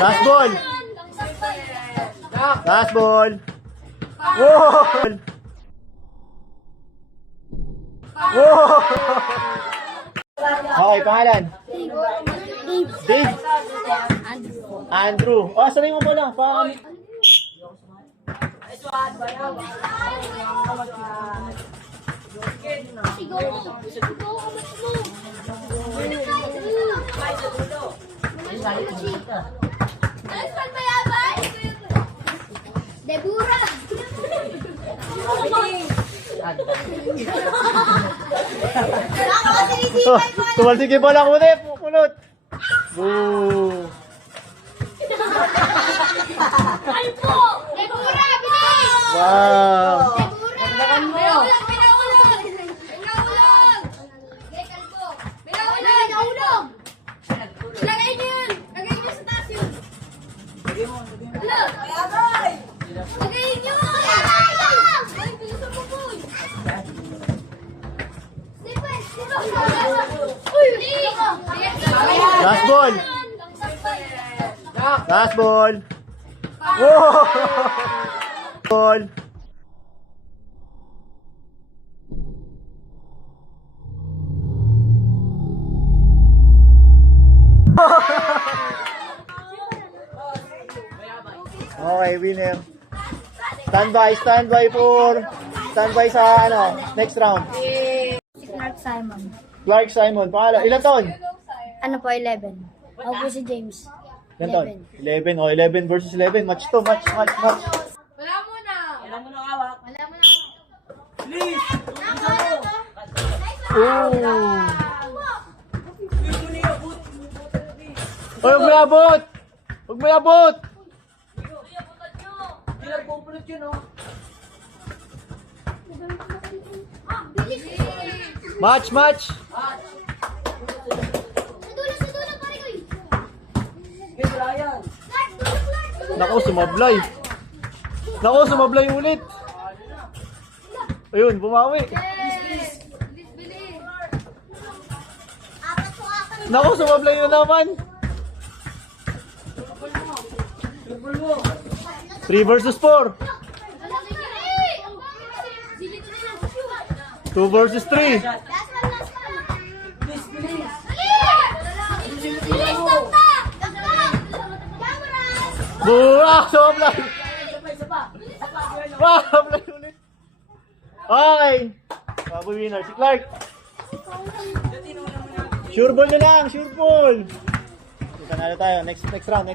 Last ball. Last ball. Whoa! Whoa! Okay, pangalan? Dave. Andrew. Oh, sabihin mo lang. Debura. Tumalsik yung bola kulit. Kulot. Boo. Alpo. Debura, bilis. Wow. Debura. Pinaulang. Pinaulang. Lagay niyo yun. Lagay niyo sa taas yun. Lagay niyo. Ay, bilis mo po. Last ball. Last ball. Whoa! Ball. Okay, winner. Standby sa next round. Mark Simon. Clark Simon, pangalan. Ilan taon? Ano po, 11. Ako po si James. Ilan taon? 11. Oh, 11 versus 11. Match to, match. Wala mo na hawak. Please! Oh. Oy, huwag mo abot! Huwag mo abot! Hindi nagpupulot yun, oh. Match! Sudulo, pare ko. Good, Ryan. Nako, sumablay ulit. Ayun, bumawi. Nako, sumablay na naman. 3 versus 4. 2 versus 3. Burak! Sumablay! Sumablay ulit. Okay. Bago winner, si Clark. Sure ball na lang, sure ball. Panalo tayo. Next round.